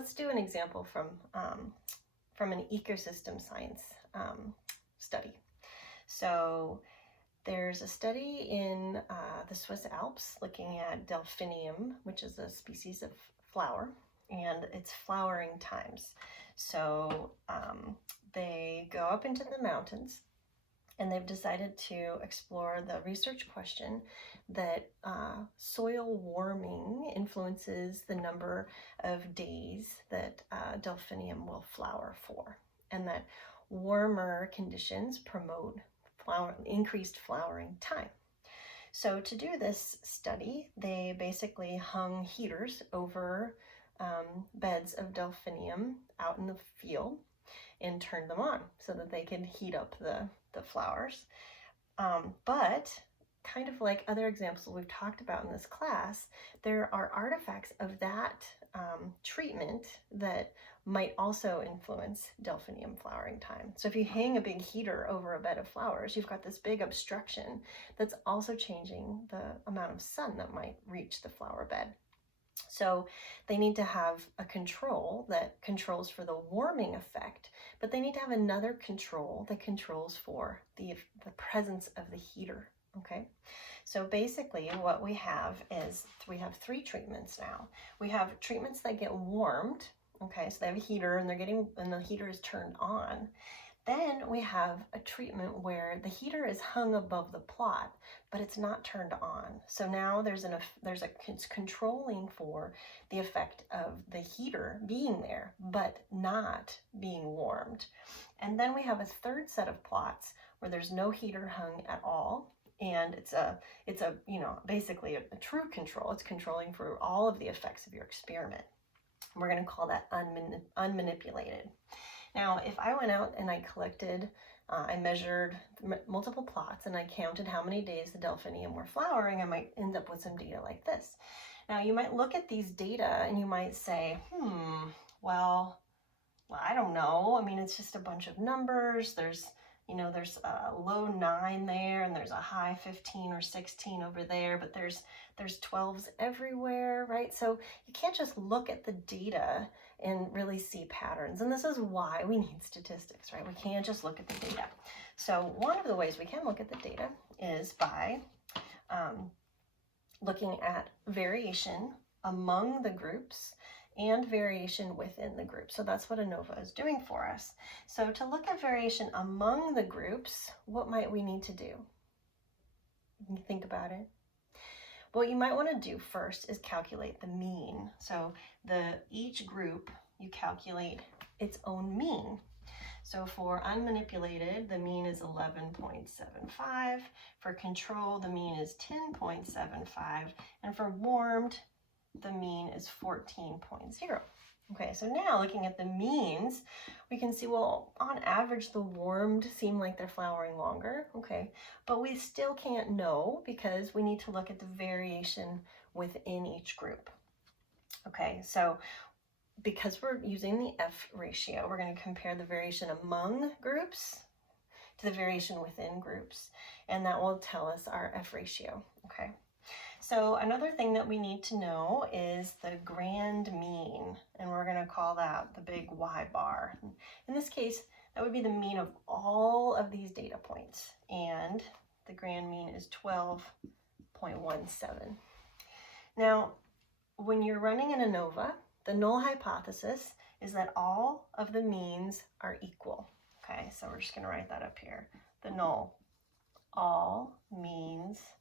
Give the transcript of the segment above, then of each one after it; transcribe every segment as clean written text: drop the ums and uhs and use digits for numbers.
let's do an example from an ecosystem science study. So there's a study in the Swiss Alps looking at delphinium, which is a species of flower, and its flowering times. So they go up into the mountains, and they've decided to explore the research question that soil warming influences the number of days that delphinium will flower for, and that warmer conditions promote increased flowering time. So to do this study, they basically hung heaters over beds of delphinium out in the field and turned them on so that they could heat up the flowers. But kind of like other examples we've talked about in this class, there are artifacts of that treatment that might also influence delphinium flowering time. So if you hang a big heater over a bed of flowers, you've got this big obstruction that's also changing the amount of sun that might reach the flower bed. So they need to have a control that controls for the warming effect, but they need to have another control that controls for the presence of the heater, okay? So basically what we have is we have three treatments now. We have treatments that get warmed, okay? So they have a heater and the heater is turned on. Then we have a treatment where the heater is hung above the plot, but it's not turned on. So now it's controlling for the effect of the heater being there, but not being warmed. And then we have a third set of plots where there's no heater hung at all, and it's basically a true control. It's controlling for all of the effects of your experiment. We're going to call that unmanipulated. Now, if I went out and I collected, I measured multiple plots and I counted how many days the delphinium were flowering, I might end up with some data like this. Now, you might look at these data and you might say, well, I don't know. I mean, it's just a bunch of numbers. There's a low 9 there, and there's a high 15 or 16 over there, but there's 12s everywhere, right? So you can't just look at the data and really see patterns. And this is why we need statistics, right? We can't just look at the data. So one of the ways we can look at the data is by looking at variation among the groups and variation within the group. So that's what Anova is doing for us. So to look at variation among the groups, what might we need to do? You can think about it. What you might want to do first is calculate the mean. So each group, you calculate its own mean. So for unmanipulated, the mean is 11.75. For control, the mean is 10.75. And for warmed, the mean is 14.0. Okay, so now looking at the means, we can see, well, on average, the warmed seem like they're flowering longer, okay, but we still can't know because we need to look at the variation within each group. Okay, so because we're using the F ratio, we're going to compare the variation among groups to the variation within groups, and that will tell us our F ratio, okay? So another thing that we need to know is the grand mean, and we're going to call that the big Y bar. In this case, that would be the mean of all of these data points, and the grand mean is 12.17. Now, when you're running an Anova, the null hypothesis is that all of the means are equal. Okay, so we're just going to write that up here. The null, all means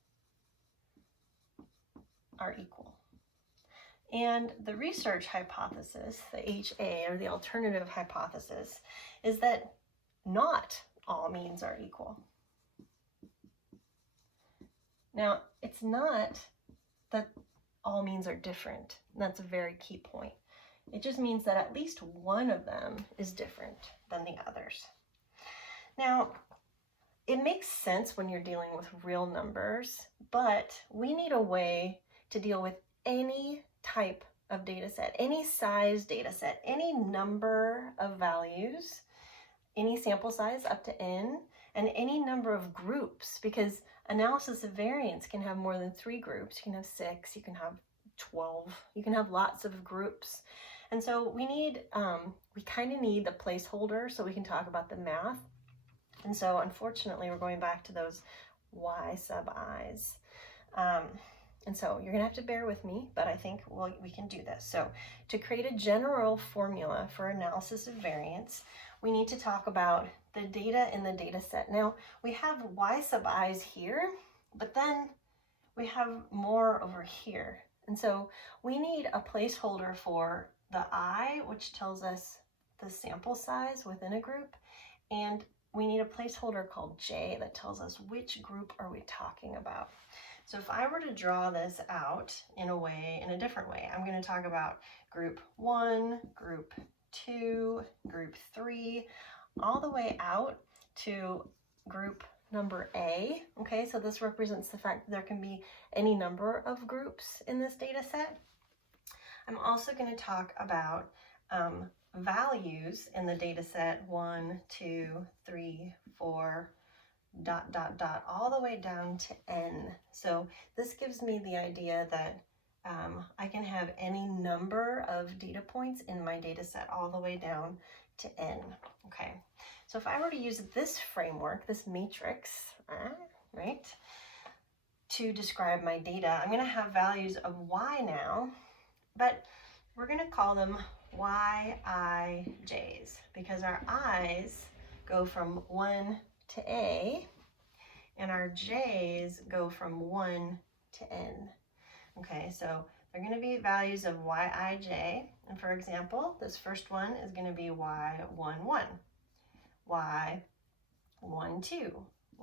are equal. And the research hypothesis, the HA, or the alternative hypothesis, is that not all means are equal. Now, it's not that all means are different. That's a very key point. It just means that at least one of them is different than the others. Now, it makes sense when you're dealing with real numbers, but we need a way to deal with any type of data set, any size data set, any number of values, any sample size up to n, and any number of groups, because analysis of variance can have more than 3 groups. You can have 6, you can have 12, you can have lots of groups. And so we kind of need the placeholder so we can talk about the math. And so unfortunately, we're going back to those y sub i's. And so you're gonna have to bear with me, but I think we can do this. So to create a general formula for analysis of variance, we need to talk about the data in the data set. Now we have y sub i's here, but then we have more over here. And so we need a placeholder for the I, which tells us the sample size within a group, and we need a placeholder called J that tells us which group are we talking about. So if I were to draw this out in a different way, I'm going to talk about group 1, group 2, group 3, all the way out to group number A. Okay, so this represents the fact that there can be any number of groups in this data set. I'm also going to talk about values in the data set 1, 2, 3, 4, ... all the way down to n. So this gives me the idea that I can have any number of data points in my data set all the way down to n. Okay, so if I were to use this framework, this matrix, right, to describe my data, I'm going to have values of y now, but we're going to call them yij's because our i's go from 1 to A, and our j's go from 1 to n. Okay, so they're going to be values of yij, and for example, this first one is going to be y11, y12,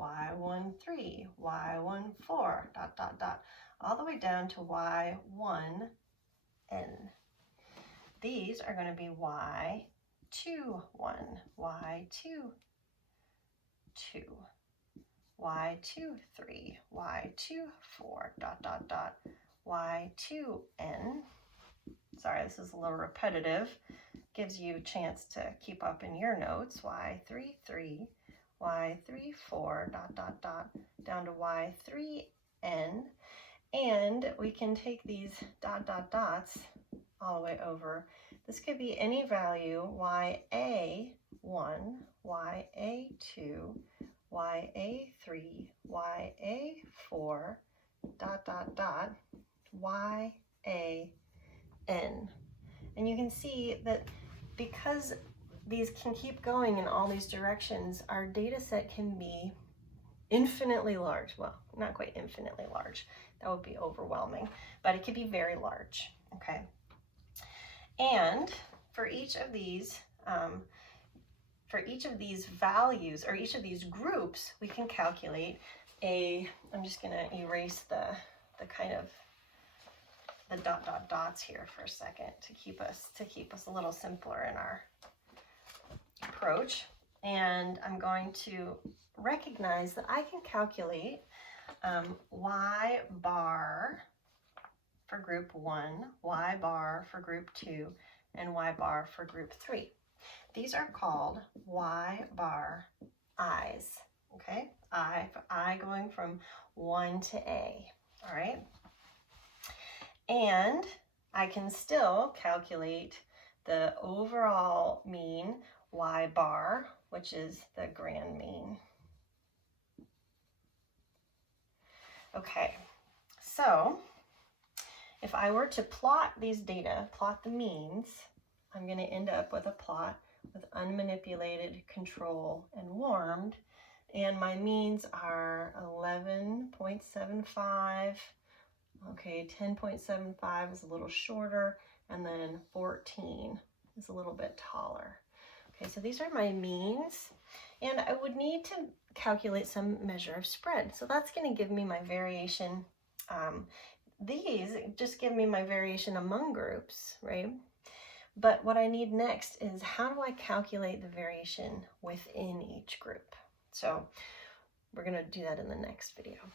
y13, y14, ... all the way down to y1n. These are going to be y21, y22, y23, y24, ... y2n. Sorry, this is a little repetitive. Gives you a chance to keep up in your notes. y33, y34, ... down to y3n. And we can take these ... dots all the way over. This could be any value, ya1, ya2, ya3, ya4, ... yan. And you can see that because these can keep going in all these directions, our data set can be infinitely large. Well, not quite infinitely large. That would be overwhelming, but it could be very large, okay? And for each of these values, or each of these groups, we can calculate I'm just going to erase the kind of the ... dots here for a second to keep us a little simpler in our approach. And I'm going to recognize that I can calculate y bar for group 1, y bar for group 2, and y bar for group 3. These are called y bar i's, okay? I going from 1 to A, all right? And I can still calculate the overall mean y bar, which is the grand mean. Okay, so if I were to plot these data, plot the means, I'm going to end up with a plot with unmanipulated, control, and warmed. And my means are 11.75. Okay, 10.75 is a little shorter, and then 14 is a little bit taller. Okay, so these are my means, and I would need to calculate some measure of spread. So that's going to give me my variation. These just give me my variation among groups, right? But what I need next is how do I calculate the variation within each group? So we're going to do that in the next video.